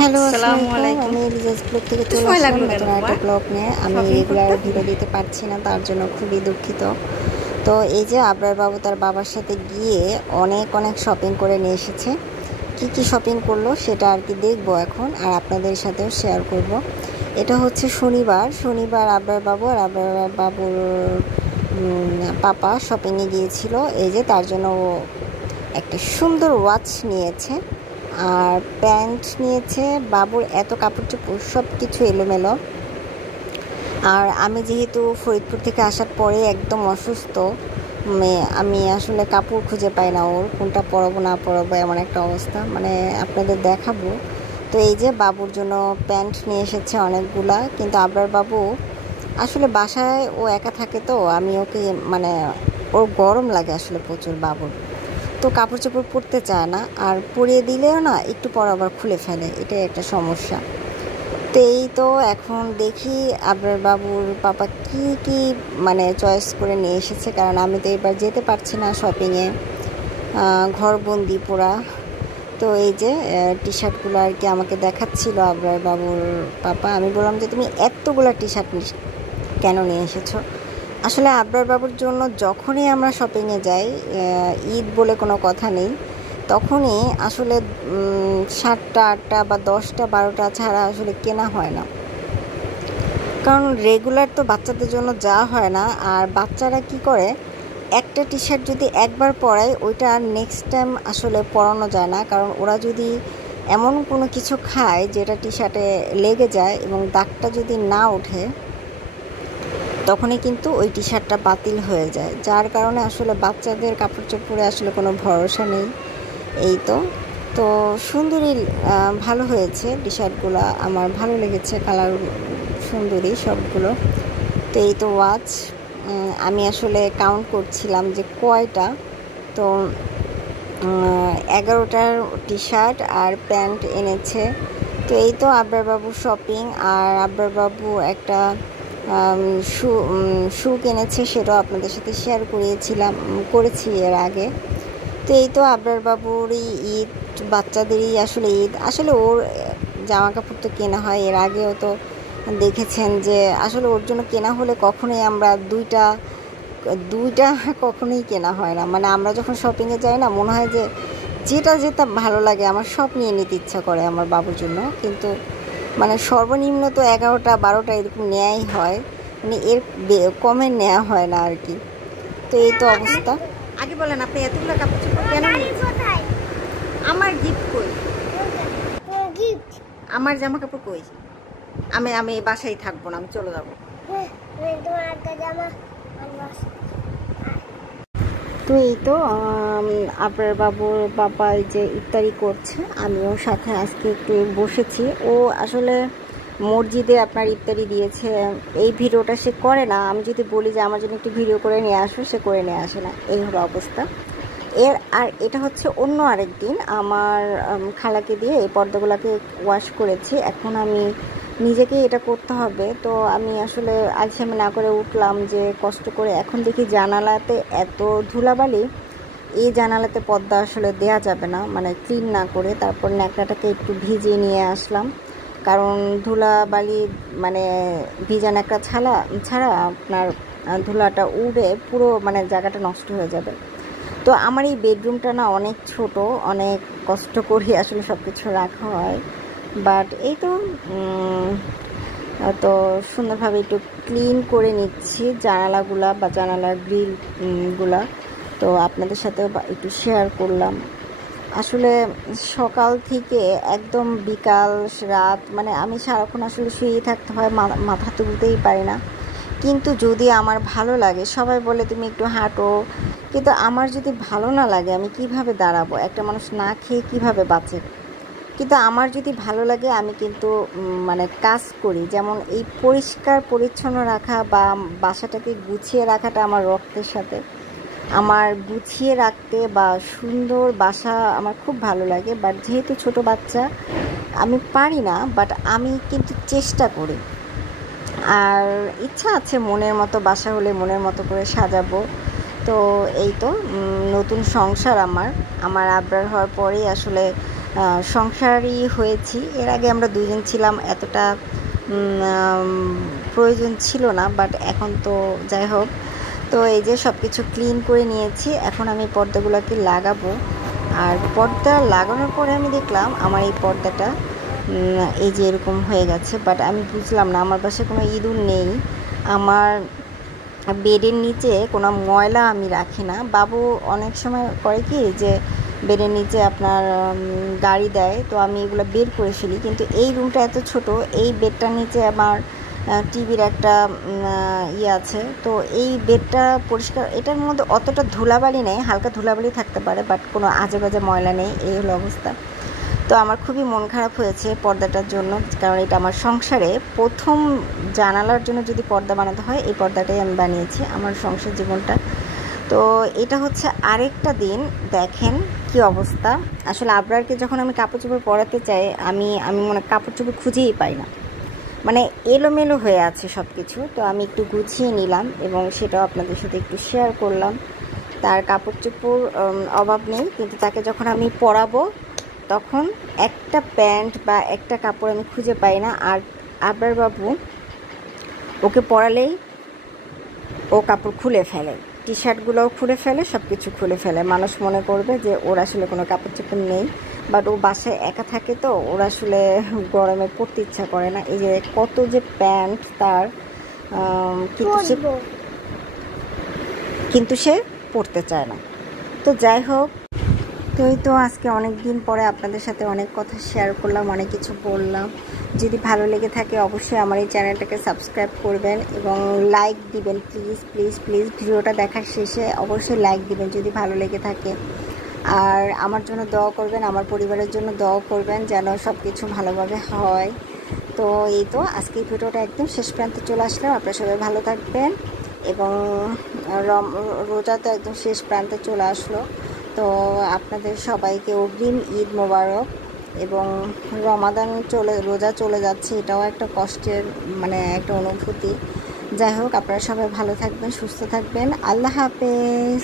Hello, আসসালামু আসসালামু আলাইকুম। আলাইকুম। আমি রিজার্ভ ব্লগ থেকে একটু চলে সময় আসলাম লাগলো কেন নতুন বাবা? একটা ব্লগ নিয়ে। আমি শপিং রেগুলার করতে? ভিডিও দিতে পারছি না, তার জন্য খুবই দুঃখিত। তো এই যে আবরার বাবু তার বাবার সাথে গিয়ে অনেক অনেক শপিং করে নিয়ে এসেছে। কি কি শপিং করলো সেটা আর কি দেখবো এখন, আর আপনাদের সাথেও শেয়ার করব। এটা হচ্ছে শনিবার আবরার বাবু আর আবরার বাবুর পাপা শপিংয়ে গিয়েছিল। এই যে তার জন্য ও একটা সুন্দর ওয়াচ নিয়েছে আর প্যান্ট নিয়েছে। বাবুর এত কাপড় চোপড় সব কিছু এলোমেলো। আর আমি যেহেতু ফরিদপুর থেকে আসার পরে একদম অসুস্থ, আমি আসলে কাপড় খুঁজে পাই না ওর, কোনটা পরাবো না পরাবো এমন একটা অবস্থা, মানে আপনাদের দেখাবো। তো এই যে বাবুর জন্য প্যান্ট নিয়ে এসেছে অনেকগুলা, কিন্তু আবরার বাবু আসলে বাসায় ও একা থাকে, তো আমি ওকে মানে ওর গরম লাগে আসলে প্রচুর বাবুর, তো কাপড় চোপড় পরতে চায় না, আর পরিয়ে দিলেও না একটু পর আবার খুলে ফেলে, এটাই একটা সমস্যা। তো এই তো এখন দেখি আবরার বাবুর পাপা কি কি মানে চয়েস করে নিয়ে এসেছে, কারণ আমি তো এবার যেতে পারছি না শপিংয়ে, ঘরবন্দি পোড়া। তো এই যে টি শার্টগুলো আর কি আমাকে দেখাচ্ছিল আবরার বাবুর পাপা। আমি বললাম যে তুমি এতগুলো টি শার্ট কেন নিয়ে এসেছো? আসলে আবরার বাবুর জন্য যখনই আমরা শপিংয়ে যাই, ঈদ বলে কোনো কথা নেই, তখনই আসলে 7টা 8টা বা 10টা 12টা ছাড়া আসলে কেনা হয় না, কারণ রেগুলার তো বাচ্চাদের জন্য যাওয়া হয় না। আর বাচ্চারা কি করে, একটা টি শার্ট যদি একবার পরায় ওইটা আর নেক্সট টাইম আসলে পরানো যায় না, কারণ ওরা যদি এমন কোনো কিছু খায় যেটা টি শার্টে লেগে যায় এবং দাগটা যদি না ওঠে, তখনই কিন্তু ওই টি শার্টটা বাতিল হয়ে যায়, যার কারণে আসলে বাচ্চাদের কাপড় চোপড়ে আসলে কোনো ভরসা নেই। এই তো তো সুন্দরী, ভালো হয়েছে টি শার্টগুলো, আমার ভালো লেগেছে, কালার সুন্দরী সবগুলো। তো এই তো ওয়াচ, আমি আসলে কাউন্ট করছিলাম যে কয়টা, তো 11টার টি শার্ট আর প্যান্ট এনেছে। তো এই তো আবরার বাবু শপিং, আর আবরার বাবু একটা শু কিনেছে, সেটাও আপনাদের সাথে শেয়ার করেছি এর আগে। তো এই তো আবরার বাবুরই ঈদ, বাচ্চাদেরই আসলে ঈদ, আসলে ওর জামা কাপড় তো কেনা হয়, এর আগেও তো দেখেছেন যে আসলে ওর জন্য কেনা হলে কখনোই আমরা দুইটা কখনোই কেনা হয় না, মানে আমরা যখন শপিংয়ে যাই না, মনে হয় যে যেটা যেটা ভালো লাগে আমার সব নিয়ে নিতে ইচ্ছা করে আমার বাবুর জন্য, কিন্তু মানে সর্বনিম্ন তো 11টা 12টা এরকম নেওয়াই হয়, মানে এর কমে নেওয়া হয় না আর কি। তো এই তো অবস্থা। আগে বলেন আপনি এতগুলো কাপড় চোপড় কেন নিয়েছেন? আমার গিফট কই? আমার জামা কাপড় কই? আমি বাসায় থাকবো না, আমি চলে যাবো। তো এই তো আবরার বাবুর বাবা এই যে ইফতারি করছে, আমিও সাথে আজকে একটু বসেছি। ও আসলে মসজিদে আপনার ইফতারি দিয়েছে, এই ভিডিওটা সে করে না, আমি যদি বলি যে আমার জন্য একটু ভিডিও করে নিয়ে আসো, সে করে নিয়ে আসে না, এই হলো অবস্থা। আর এটা হচ্ছে অন্য আরেক দিন আমার খালাকে দিয়ে এই পর্দাগুলোকে ওয়াশ করেছি, এখন আমি নিজেকে এটা করতে হবে। তো আমি আসলে আলসেমি না করে উঠলাম যে কষ্ট করে, এখন দেখি জানালাতে এত ধুলাবালি, এই জানালাতে পর্দা আসলে দেয়া যাবে না, মানে ক্লিন না করে। তারপর ন্যাকড়াটাকে একটু ভিজিয়ে নিয়ে আসলাম, কারণ ধুলাবালি মানে ভিজা ন্যাকড়া ছাড়া আপনার ধুলাটা উড়ে পুরো মানে জায়গাটা নষ্ট হয়ে যাবে। তো আমার এই বেডরুমটা না অনেক ছোট, অনেক কষ্ট করে আসলে সব কিছু রাখা হয়, বাট এই তো তো সুন্দরভাবে একটু ক্লিন করে নিচ্ছি জানালাগুলা বা জানালার গ্রিলগুলা। তো আপনাদের সাথে একটু শেয়ার করলাম। আসলে সকাল থেকে একদম বিকাল রাত, মানে আমি সারাক্ষণ আসলে শুয়েই থাকতে হয়, মাথা তুলতেই পারি না। কিন্তু যদি আমার ভালো লাগে, সবাই বলে তুমি একটু হাঁটো, কিন্তু আমার যদি ভালো না লাগে আমি কিভাবে দাঁড়াবো? একটা মানুষ না খেয়ে কিভাবে বাঁচে? কিন্তু আমার যদি ভালো লাগে আমি কিন্তু মানে কাজ করি, যেমন এই পরিষ্কার পরিচ্ছন্ন রাখা বা বাসাটাকে গুছিয়ে রাখাটা আমার রক্তের সাথে, আমার গুছিয়ে রাখতে বা সুন্দর বাসা আমার খুব ভালো লাগে। বাট যেহেতু ছোট বাচ্চা আমি পারি না, বাট আমি কিন্তু চেষ্টা করি, আর ইচ্ছা আছে মনের মতো বাসা হলে মনের মতো করে সাজাবো। তো এই তো নতুন সংসার আমার আবরার হওয়ার পরেই আসলে সংসারী হয়েছি। এর আগে আমরা দুইজন ছিলাম, এতটা প্রয়োজন ছিল না, বাট এখন তো যাই হোক। তো এই যে সব কিছু ক্লিন করে নিয়েছি, এখন আমি পর্দাগুলোকে লাগাবো। আর পর্দা লাগানোর পরে আমি দেখলাম আমার এই পর্দাটা এই যে এরকম হয়ে গেছে, বাট আমি বুঝলাম না, আমার বাসায় কোনো ইঁদুর নেই, আমার বেডের নিচে কোনো ময়লা আমি রাখি না। বাবু অনেক সময় করে কি যে বেডের নিচে আপনার গাড়ি দেয়, তো আমি এগুলো বের করে ফেলি, কিন্তু এই রুমটা এত ছোট, এই বেডটার নিচে আমার টিভির একটা ইয়ে আছে, তো এই বেডটা পরিষ্কার, এটার মধ্যে অতটা ধুলাবালি নেই, হালকা ধুলাবালি থাকতে পারে, বাট কোনো আজে বাজে ময়লা নেই, এই হলো অবস্থা। তো আমার খুবই মন খারাপ হয়েছে পর্দাটার জন্য, কারণ এটা আমার সংসারে প্রথম জানালার জন্য যদি পর্দা বানাতে হয়, এই পর্দাটাই আমি বানিয়েছি আমার সংসার জীবনটা। তো এটা হচ্ছে আরেকটা দিন, দেখেন কি অবস্থা। আসলে আবরারকে যখন আমি কাপড় চোপড় পরাতে চাই, আমি মনে কাপড় চোপড় খুঁজেই পাই না, মানে এলোমেলো হয়ে আছে সব কিছু। তো আমি একটু গুছিয়ে নিলাম এবং সেটাও আপনাদের সাথে একটু শেয়ার করলাম। তার কাপড় চোপড় অভাব নেই, কিন্তু তাকে যখন আমি পরাবো তখন একটা প্যান্ট বা একটা কাপড় আমি খুঁজে পাই না। আর আবরার বাবু ওকে পরালেই ও কাপড় খুলে ফেলে, টি শার্টগুলোও খুলে ফেলে, সব কিছু খুলে ফেলে। মানুষ মনে করবে যে ওর আসলে কোনো কাপড় চোপড় নেই, বাট ও বাসায় একা থাকে, তো ওর আসলে গরমে পরতে ইচ্ছা করে না। এই যে কত যে প্যান্ট তার, কিন্তু সে পরতে চায় না। তো যাই হোক, তো এই তো আজকে অনেক দিন পরে আপনাদের সাথে অনেক কথা শেয়ার করলাম, অনেক কিছু বললাম। যদি ভালো লেগে থাকে অবশ্যই আমার এই চ্যানেলটাকে সাবস্ক্রাইব করবেন এবং লাইক দিবেন, প্লিজ প্লিজ প্লিজ। ভিডিওটা দেখার শেষে অবশ্যই লাইক দিবেন যদি ভালো লেগে থাকে। আর আমার জন্য দোয়া করবেন, আমার পরিবারের জন্য দোয়া করবেন যেন সব কিছু ভালোভাবে হয়। তো এই তো আজকে এই ভিডিওটা একদম শেষ প্রান্তে চলে আসলাম। আপনারা সবাই ভালো থাকবেন এবং রোজা তো একদম শেষ প্রান্তে চলে আসলো, তো আপনাদের সবাইকে অগ্রিম ঈদ মোবারক। এবং রোজা চলে যাচ্ছে, এটাও একটা কষ্টের মানে একটা অনুভূতি। যাই হোক, আপনারা সবাই ভালো থাকবেন, সুস্থ থাকবেন। আল্লাহ হাফেজ।